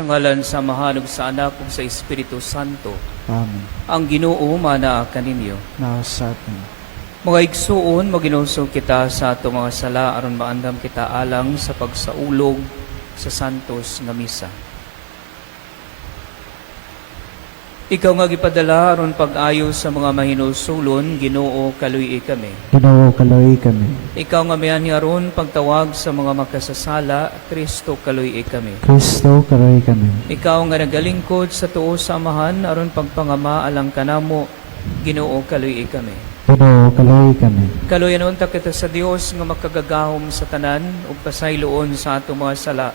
Sa ngalan sa Mahal ug sa Anak ug sa Espiritu Santo. Amen. Ang Ginoo manaa kaninyo. Nasa atin. Mga igsuon, maginusog kita sa ato mga sala aron maandam kita alang sa pagsaulog sa santos nga misa. Ikaw nga gipadala aron pag-ayo sa mga mahinusulon, Ginoo kaluy kami. Ginoo kaloy kami. Ikaw nga mianhi aron pagtawag sa mga makasasala, Kristo kaluy kami. Kristo kaloy kami. Ikaw nga nagalingkod sa tuo sa amahan aron pagpangama alang kanamo, Ginoo kaluy kami. Ginoo kaloy kami. Kaluyan unta kita sa Dios nga makagagahom sa tanan ug pasayloon sa ato mga sala.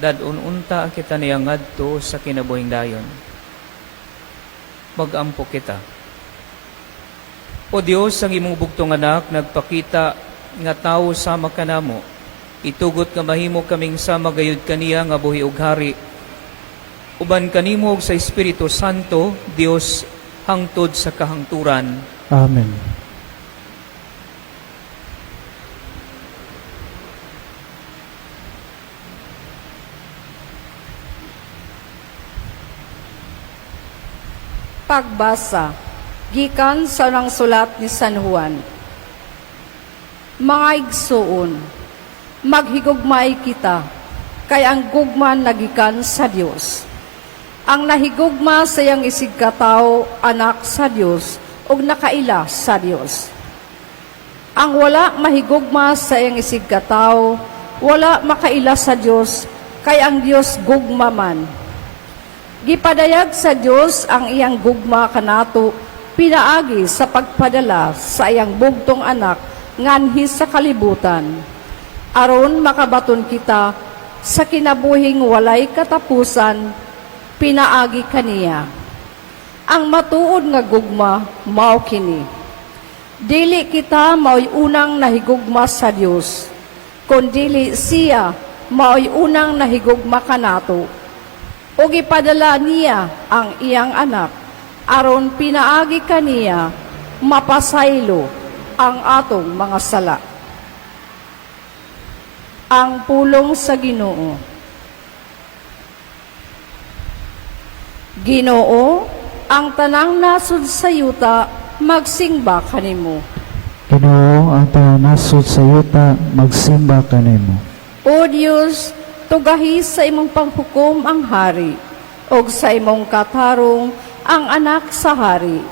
Dadun unta kita niya ngadto sa kinabuhing dayon. Mag-ampo kita. O Dios, ang imong bugtong anak, nagpakita nga tawo sama kanamo. Itugot nga mahimo kaming sama gayud kaniya nga buhi ug hari. Uban kanimo sa Espiritu Santo, Dios hangtod sa kahangturan. Amen. Pagbasa, gikan sa nang sulat ni San Juan. Mga igsuon, maghigugmay kita, kay ang gugma nagikan sa Dios. Ang nahigugma sa iyang isig katao, anak sa Dios, ug nakaila sa Dios. Ang wala mahigugma sa iyang isig katao, wala makaila sa Dios, kay ang Dios gugma man. Gipadayag sa Dios ang iyang gugma kanato, pinaagi sa pagpadala sa iyang bugtong anak nganhi sa kalibutan. Aron makabaton kita sa kinabuhing walay katapusan, pinaagi kaniya. Ang matuod nga gugma mao kini. Dili kita mao'y unang nahigugma sa Dios, kundili siya mao'y unang nahigugma kanato. O gipadala niya ang iyang anak, aron pinaagi kaniya, mapasaylo ang atong mga sala. Ang pulong sa Ginoo. Ginoo, ang tanang nasud sa yuta, magsimba kanimo. Ginoo, ang tanasod sa yuta, magsimba kanimo. O Diyos, tugahi sa imong panghukom ang hari, o sa imong katarong ang anak sa hari.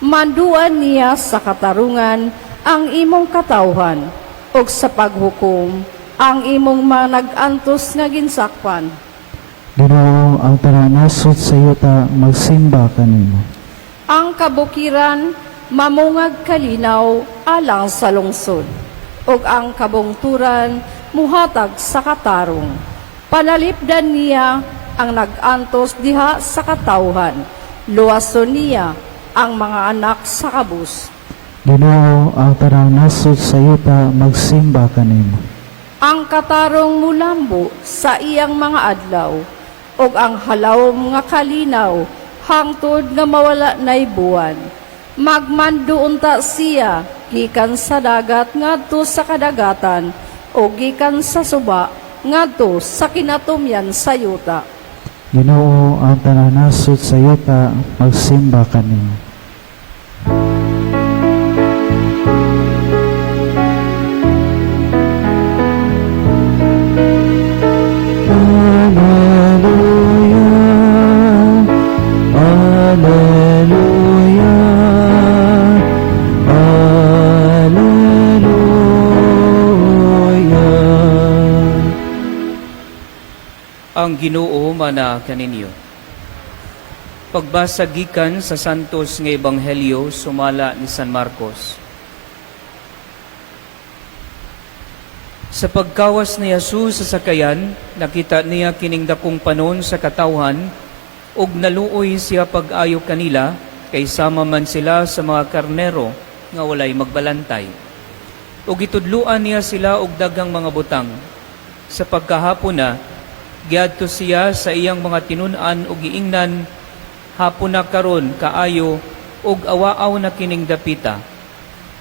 Manduan niya sa katarungan ang imong katawhan, o sa paghukom ang imong manag-antos nga ginsakpan. Ginoo, ang tanasod sa yuta, magsimba kanimo. Ang kabukiran, mamungag kalinaw alang sa lungsod, o ang kabungturan, muhatag sa katarong. Panalipdan niya ang nag-antos diha sa katawhan. Luwason niya ang mga anak sa kabus. Ginoo, ang tanasod sa yuta, magsimba kanimo. Ang katarong mulambo sa iyang mga adlaw, o ang halawom nga kalinaw, hangtod nga mawala na'y buwan. Magmando unta siya, gikan sa dagat ngadto sa kadagatan, o gikan sa suba, ngadto sa kinatumyan sa yuta. Ginoo, ang tanasod sa yuta, magsimba kanimo. Ang Ginoo manaa kaninyo. Pagbasa gikan sa Santos nga Ebanghelyo sumala ni San Marcos. Sa pagkawas ni Jesus sa sakayan, nakita niya kining dakong panon sa katawhan, ug naluoy siya pag-ayo kanila, kay sama man sila sa mga karnero nga walay magbalantay. Ug itudluan niya sila og daghang mga butang. Sa pagkahapon na, giadto siya sa iyang mga tinun-an ug giingnan, hapon na karon kaayo ug awaaw na kining dapita.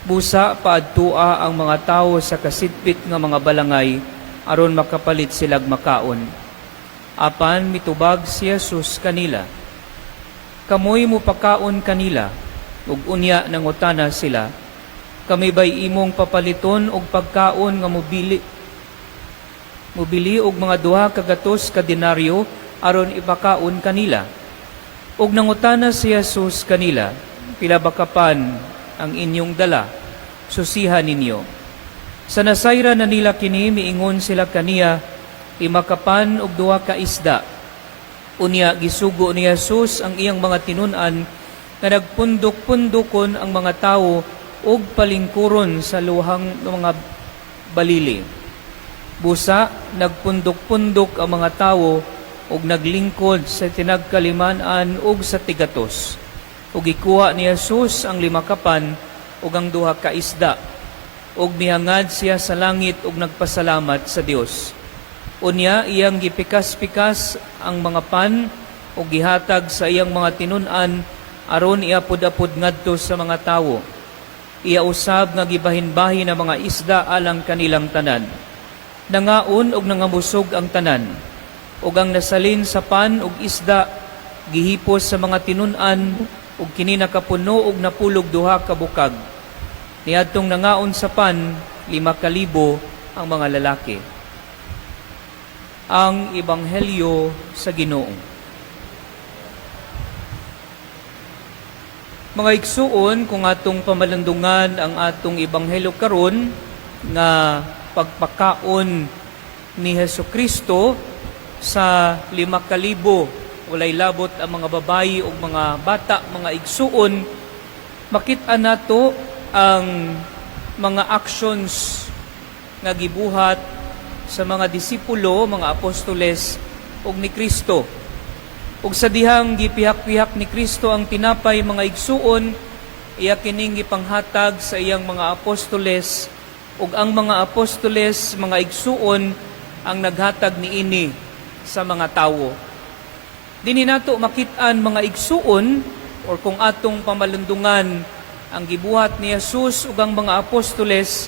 Busa paadtua ang mga tawo sa kasitpit nga mga balangay aron makapalit silag makaon. Apan mitubag si Jesus kanila. Kamoy mo pakaon kanila, ug unya nangutana sila, kami ba'y imong papaliton og pagkaon nga mubili og mga 2 kagatos ka denaryo aron ipakaon kanila. Ug nangutana si Jesus kanila, pila ba kapan ang inyong dala? Susihan ninyo. Sa nasayra na nila kini, miingon sila kaniya, 5 kapan og 2 ka isda. Unya gisugo ni Jesus ang iyang mga tinun-an nga nagpundok-pundokon ang mga tawo og palingkuron sa luhang mga balili. Busa, nagpundok-pundok ang mga tawo ug naglingkod sa tinagkalimanan ug sa tigatos. Ug ikuha ni Jesus ang 5 kapan ug ang 2 ka isda. Ug mihangad siya sa langit ug nagpasalamat sa Dios. Unya iyang gipikas-pikas ang mga pan ug gihatag sa iyang mga tinun-an aron iapod-apod ngadto sa mga tawo. Iya usab nga gibahin-bahin ang mga isda alang kanilang tanan. Nangaon ug nangamusog ang tanan. Ug ang nasalin sa pan ug isda gihipos sa mga tinun-an ug kini nakapuno og napulog 2 ka bukag. Niadtong nangaon sa pan 5,000 ang mga lalaki. Ang Ebanghelyo sa Ginoo. Mga igsuon, kung atong pamalandungan ang atong Ebanghelyo karon nga pagpakaon ni Hesukristo sa 5,000 walay labot ang mga babayi o mga bata, mga igsuon, makita nato ang mga actions nga gibuhat sa mga disipulo, mga apostoles ug ni Kristo. Ug sa dihang gipihak-pihak ni Kristo ang tinapay, mga igsuon, iya kining gipanghatag sa iyang mga apostoles ug ang mga apostoles, mga igsuon, ang naghatag niini sa mga tawo. Dini nato makit-an, mga igsuon, or kung atong pamalundungan ang gibuhat ni Jesus ug ang mga apostoles,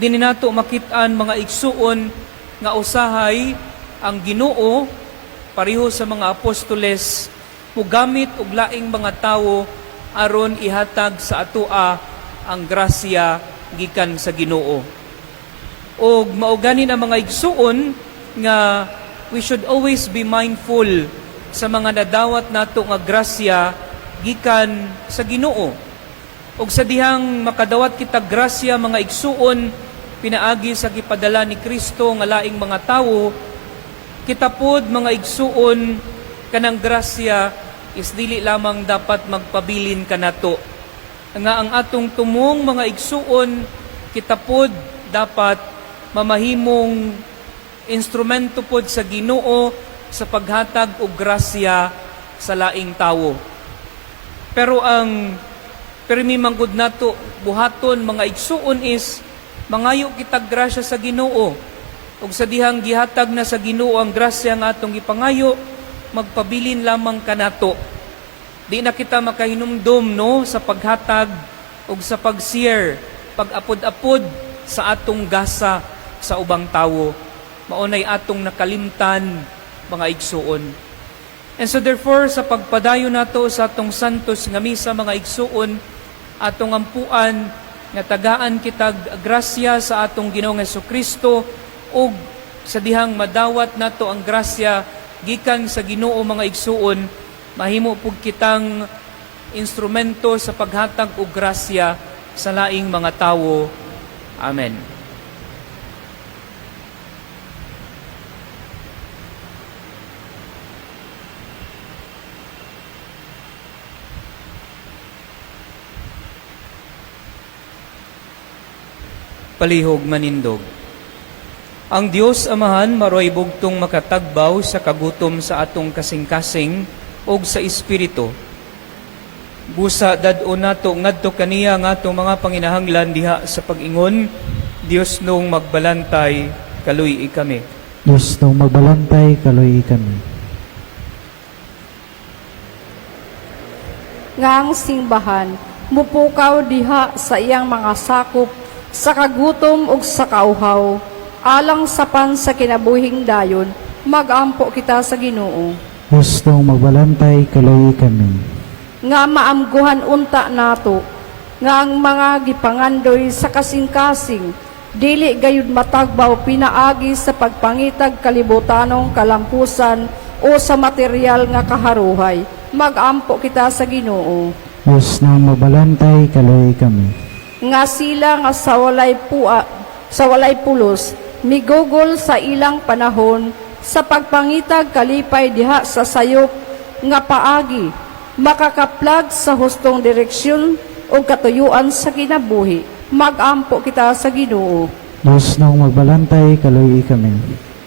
dini nato makit-an, mga igsuon, nga usahay ang Ginoo pareho sa mga apostoles mugamit og laing mga tawo aron ihatag sa atoa ang grasya gikan sa Ginoo. Og mao ganin ang mga igsuon nga we should always be mindful sa mga nadawat nato nga grasya gikan sa Ginoo. Og sa dihang makadawat kita grasya, mga igsuon, pinaagi sa gipadala ni Kristo nga laing mga tawo, kita pod, mga igsuon, kanang grasya is dili lamang dapat magpabilin kanato. Nga ang atong tumong, mga igsuon, kita pod dapat mamahimong instrumento pod sa Ginoo sa paghatag og grasya sa laing tawo. Pero ang permimanggod nato buhaton, mga igsuon, is mangayo kitag grasya sa Ginoo. Ug sa dihang gihatag na sa Ginoo ang grasya nga atong gipangayo, magpabilin lamang kanato. Di na kita makahinumdom no sa paghatag ug sa pag-share, pag-apod-apod sa atong gasa sa ubang tawo. Maunay atong nakalimtan, mga igsuon. And so therefore, sa pagpadayon nato sa atong santos nga misa, mga igsuon, atong ampuan nga tagaan kitag grasya sa atong Ginoong Hesukristo ug sa dihang madawat nato ang grasya gikan sa Ginoo, mga igsuon, mahimo pug kitang instrumento sa paghatag og grasya sa laing mga tawo. Amen. Palihog manindog. Ang Dios Amahan maroy bugtong makatagbaw sa kagutom sa atong kasing-kasing og sa espiritu. Busa dad-o nato ngadto kaniya nga atong mga panginahanglan diha sa pag-ingon, Dios nung magbalantay, kaluy kami. Diyos nung magbalantay, kaluy kami. Nga ang simbahan, mupukaw diha sa iyang mga sakop sa kagutom ug sa kauhaw, alang sa pan sa kinabuhing dayon, Magampo kita sa Ginoo. Gustong magbalantay kaloy kami. Nga maamguhan unta nato, nga ang mga gipangandoy sa kasing-kasing, dili gayud matagbaw pinaagi sa pagpangitag kalibutanong kalampusan o sa material nga kaharuhay. Magampo kita sa Ginoo. Gustong magbalantay kaloy kami. Nga sila nga sa walay pulos, migugol sa ilang panahon, sa pagpangitag kalipay diha sa sayop nga paagi, makakaplag sa hustong direksyon o katuyuan sa kinabuhi. Magampo kita sa Ginoo. Gustong magbalantay kaloy kami.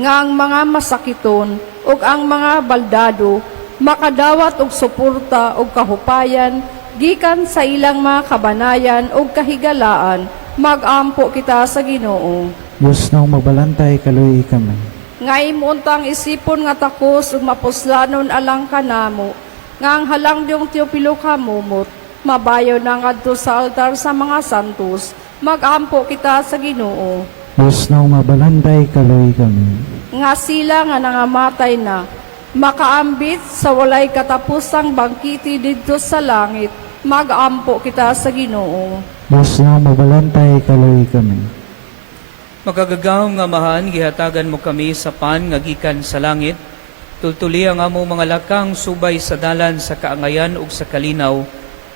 Nga ang mga masakiton o ang mga baldado, makadawat og suporta o kahupayan, gikan sa ilang mga kabanayan o kahigalaan. Magampo kita sa Ginoo. Gustong magbalantay kaloy kami. Nga imuntang isipon nga takos ug mapuslanon alang kanamo, nga ang halang Teopilo kamumot, mabayo na ngadto sa altar sa mga santos. Magampo kita sa Ginoo. Gustong magbalantay kaloy kami. Nga sila nga nangamatay na, makaambit sa walay katapusang bangkiti didto sa langit. Magampo kita sa Ginoo. Gustong magbalantay kaloy kami. Makagagahong nga mahan, gihatagan mo kami sa pan nga gikan sa langit. Tultuli ang amo mga lakang subay sa dalan sa kaangayan ug sa kalinaw.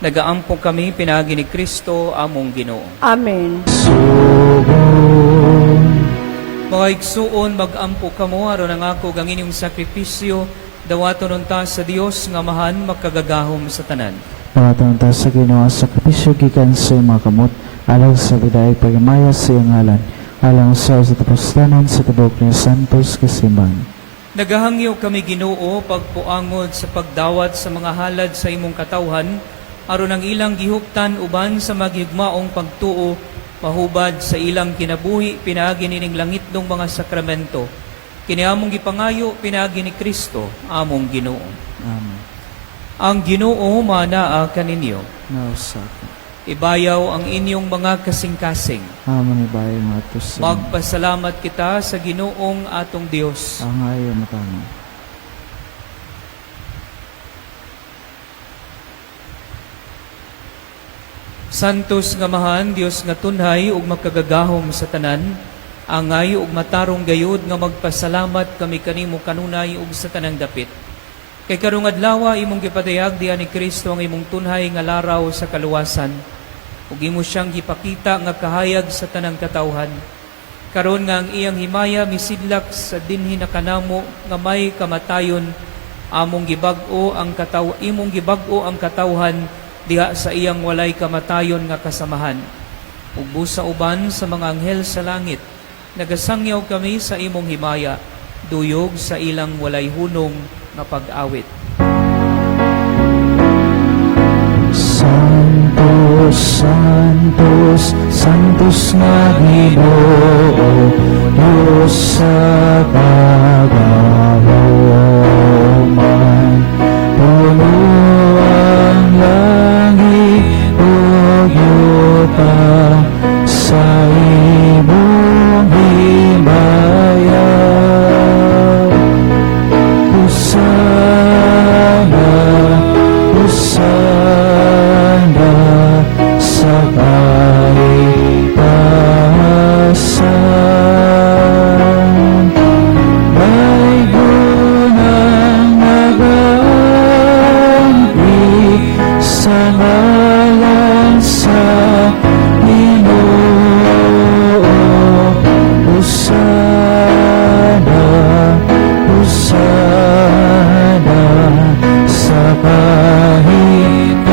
Nagaampo kami pinagi ni Kristo among Ginoo. Amen. Mga igsuon, magampo kamo aron ang ako ang inyong sakripisyo, dawaton unta sa Dios nga mahan makagagahom sa tanan. Dawaton ta sa Ginoo sa sakripisyo gikan sa mga kamot, alang sa biday pagmaya sa iyang ngalan, alang sa tapustanon sa tibok ni Santos Kasimban. Nagahangyo kami Ginoo pagpuangod sa pagdawat sa mga halad sa imong katawhan, aron ang ilang gihuptan uban sa maghigmaong pagtuo, mahubad sa ilang kinabuhi pinaagi nining langit ng mga sakramento. Kini among gipangayo pinaagi ni Kristo among Ginoo. Amen. Ang Ginoo manaa kaninyo. Nausakan. Ibayaw ang inyong mga kasing-kasing. Amen ibayo nga ito sa Magpasalamat kita sa Ginoong atong Dios. ang ayaw matama. Santos nga mahan, Dios nga tunhay ug makagagahom sa tanan, angay ug matarong gayud nga magpasalamat kami kanimo kanunay ug sa tanang dapit. Kay karong adlaw imong gipatayag diha ni Kristo ang imong tunhay nga laraw sa kaluwasan, ug imo siyang gipakita nga kahayag sa tanang katawhan. Karon nga ang iyang himaya misidlak sa dinhi na kanamo nga may kamatayon, imong gibag-o ang katawhan diha sa iyang walay kamatayon nga kasamahan. Ug busa uban sa mga anghel sa langit, nagasangyaw kami sa imong himaya, duyog sa ilang walay hunong nga pag-awit. Santos, Santos, Santos nga Ginoo, Diyos sa kagalaman. Puno ang langit o yuta sa imong himaya. Hosana, Hosana sa kaitasan. May gunang nagampi sa ngalan sa Ginoo. Hosana, Hosana sa kaitasan.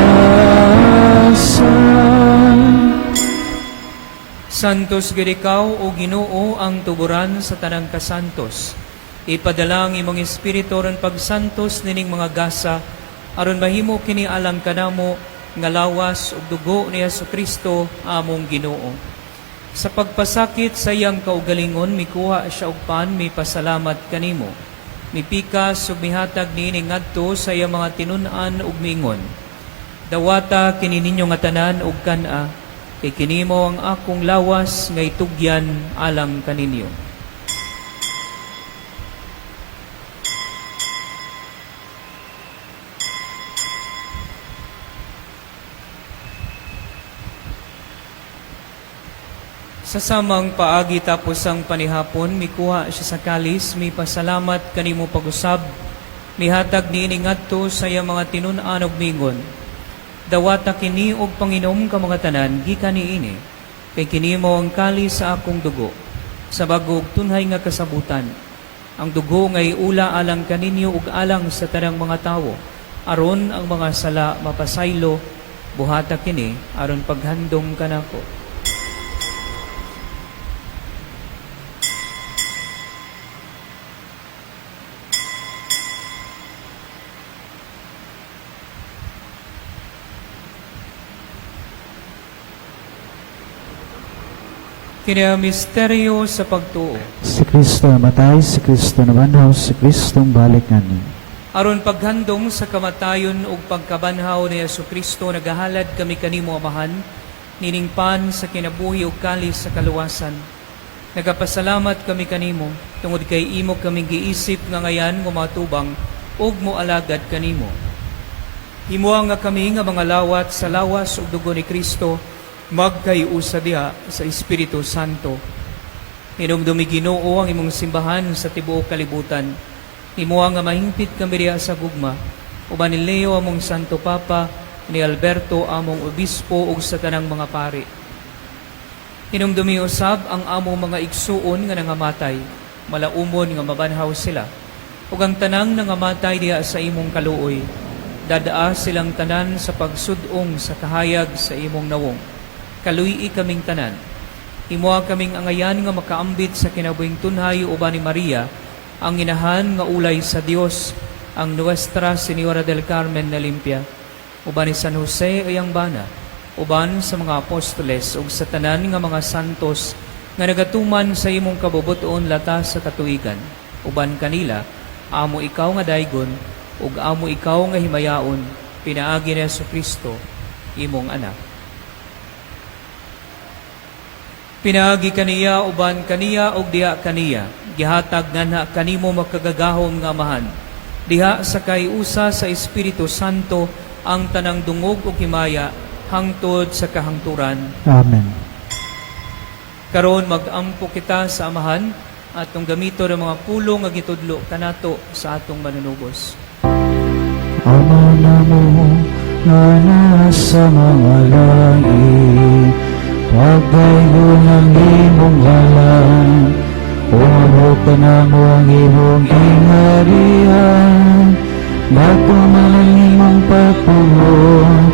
Santos gid ikaw o Ginoo ang tuburan sa tanang kasantos. Ipadala ang imong espiritu ron pagsantos nining mga gasa aron mahimo kini alang kanamo nga lawas ug dugo ni Jesucristo among Ginoo. Sa pagpasakit sa iyang kaugalingon mikuha siya og pan mipasalamat kanimo. Mipikas ug mihatag niini ngadto sa iyang mga tinun-an ug miingon. Dawata kini ninyo nga tanan ug kana, kay kini mao ang akong lawas nga itugyan alang kaninyo. Sa samang paagi tapos ang panihapon, mikuha siya sa kalis, may pasalamat kanimo pag-usab, mihatag ni iningadto sa iya mga tinunan og mingon. Dawata kini og panginom ka mga tanan, gikan niini, kay kini mao ang kalis sa akong dugo, sa bagog tunhay nga kasabutan. Ang dugo ngay ula alang kaninyo ug alang sa tanang mga tawo, aron ang mga sala mapasaylo, buhata kini aron paghandom kanako. Kini ang misteryo sa pagtuo. Si Kristo namatay, si Kristo nabanhaw, si Kristong balik ngani. Aron paghandom sa kamatayon ug pagkabanhaw ni Jesucristo, nagahalad kami kanimo amahan, niningpan sa kinabuhi ug kalis sa kaluwasan. Nagapasalamat kami kanimo, tungod kay imo kaming giisip nga ngayan nga matubang ug moalagad kanimo. Himuang nga kami nga mga lawat sa lawas ug dugo ni Kristo, magkayusa diha sa Espiritu Santo. Hinumdumi Ginoo ang imong simbahan sa tibuok kalibutan. Himuang nga mahingpit kami diha sa gugma, uban ni Leo among Santo Papa, ni Alberto among obispo ug sa tanang mga pari. Hinumdumi usab ang among mga igsuon nga nangamatay, malaumon nga mabanhaw sila, ug ang tanang nangamatay diha sa imong kaluoy, dadaa silang tanan sa pagsudong sa kahayag sa imong nawong. Kaluyi kaming tanan. Himuha kaming angayan nga makaambit sa kinabuhing tunhay uban ni Maria, ang inahan nga ulay sa Dios, ang Nuestra Señora del Carmen na Limpia, uban ni San Jose ayang bana, uban sa mga apostoles ug sa tanan nga mga santos nga nagatuman sa imong kabubuton latas sa katuigan. Uban kanila, amo ikaw nga daygon ug amo ikaw nga himayaon, pinaagi ni Jesucristo, imong anak. Pinaagi kaniya, uban kaniya, og diha kaniya. Gihatag nganha kanimo makagagahom nga amahan. Diha sa kayusa sa Espiritu Santo, ang tanang dungog ug himaya, hangtod sa kahangturan. Amen. Karon mag-ampo kita sa amahan, atong gamito ng mga pulong nga gitudlo kanato sa atong manunubos. Ama namo nga nasa mga langit, pagdayon ang imong ngalan, umaro ka namo ang imong ingarihan, magpaman ang imong pagpulong,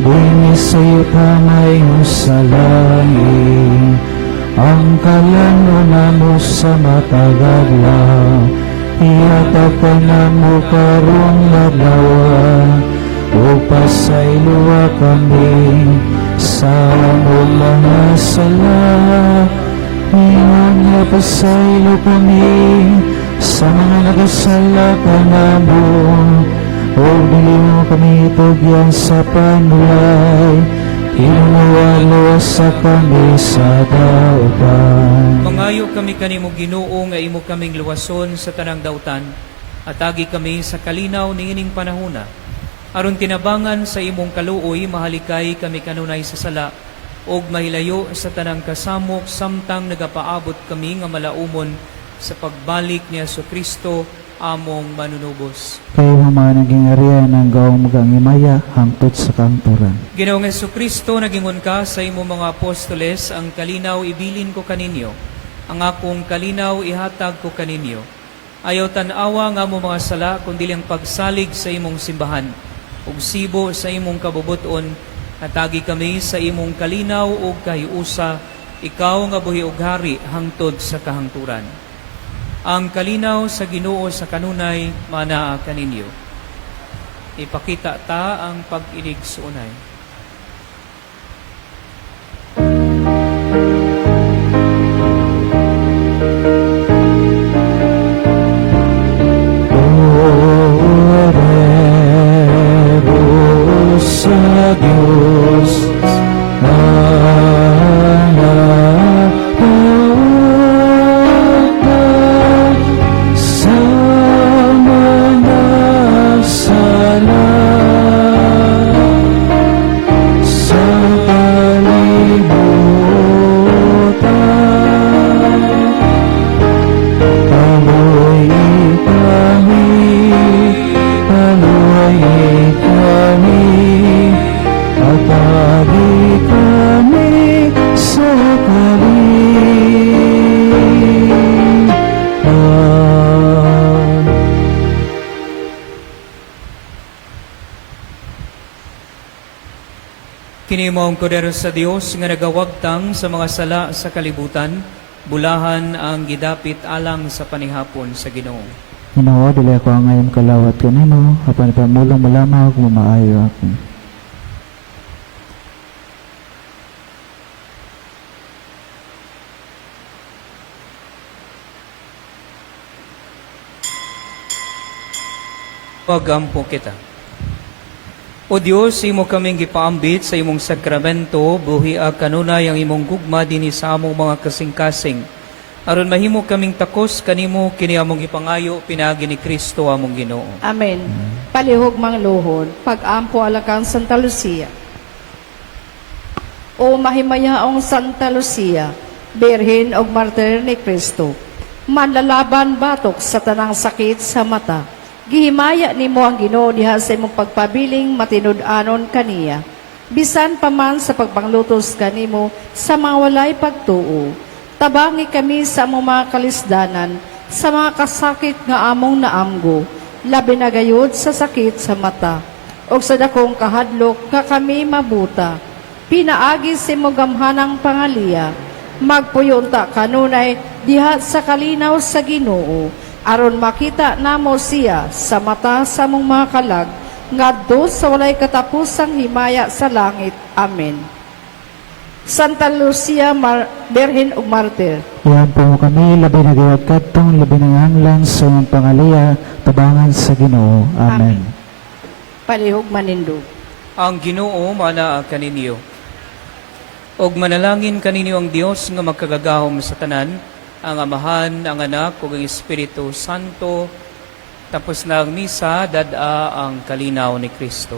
bingis sa'yo kamay mo sa langit, ang kalano namo sa matagaglaw, ihatag ka namo karong madlawan, upasayloa kami sa among mga sala. Ngayon nga pasaylo kami sa mga nagasala ka namon, o dili mo kami tugyan sa panulay, inuwalo sa kami sa dautan. Mangayo kami kanimo Ginoo nga imo kaming luwason sa tanang dautan, at agi kami sa kalinaw niining panahona. Aron tinabangan sa imong kaluoy, mahalikay kami kanunay sa sala, og mahilayo sa tanang kasamok, samtang nagapaabot kami nga malaumon sa pagbalik ni Jesucristo, among manunubos. Kayo mga naging ariya ng gawang magangimaya, hangtod sa kanturan. Ginoong Jesucristo, nagingon ka sa imong mga apostoles, ang kalinaw ibilin ko kaninyo, ang akong kalinaw ihatag ko kaninyo. Ayaw tanawa nga mo mga sala, kundi ang pagsalig sa imong simbahan, ug sibo sa imong kabubuton, natagi kami sa imong kalinaw ug kahiusa, ikaw nga buhi ug hari hangtod sa kahangturan. Ang kalinaw sa Ginoo sa kanunay manaa kaninyo. Ipakita ta ang pag-inig sa unay. Kini mao ang kodero sa Dios nga nagawagtang sa mga sala sa kalibutan, bulahan ang gidapit alang sa panihapon sa Ginoo. Ginoo, dili ako ang ngayong kalawat kanimo, apan pamulong mo lamang kung maayo ako. Pagampo kita. O Dios, imo kaming gipaambit sa imong sakramento, buhi a kanunay ang imong gugma dinhi sa among mga kasing-kasing. Aron mahimo kaming takos kanimo kini among ipangayo pinagi ni Kristo among Ginoo. Amen. Palihog mang luhod, pag-ampo alakang Santa Lucia. O mahimayaong Santa Lucia, Birhen og Martir ni Kristo, manlalaban batok sa tanang sakit sa mata. Gihimaya nimo ang Ginoo diha sa imong pagpabiling matinud-anon kaniya. Bisan pa man sa pagpanglutos kanimo sa mga walay pagtuo. Tabangi kami sa among mga kalisdanan, sa mga kasakit nga among naamgo, labi na gayud sa sakit sa mata, o sa dakong kahadlok nga kami mabuta. Pinaagi sa imong gamhanang pangaliya, magpuyunta kanunay diha sa kalinaw sa Ginoo, aron makita namo siya sa mata sa mong mga kalag, ngadto sa walay katapusang himaya sa langit. Amen. Santa Lucia, Birhen ug Martir, Iyan po mo kami, labi na gawad katong, labi na nganglan sa imong pangaliya, tabangan sa Ginoo. Amen. palihog manindog. Ang Ginoo manaa kaninyo. Og manalangin kaninyo ang Dios nga magkagagahom sa tanan, ang Amahan, ang Anak, ug ang Espiritu Santo. Tapos na ang misa, dad-a ang kalinaw ni Kristo.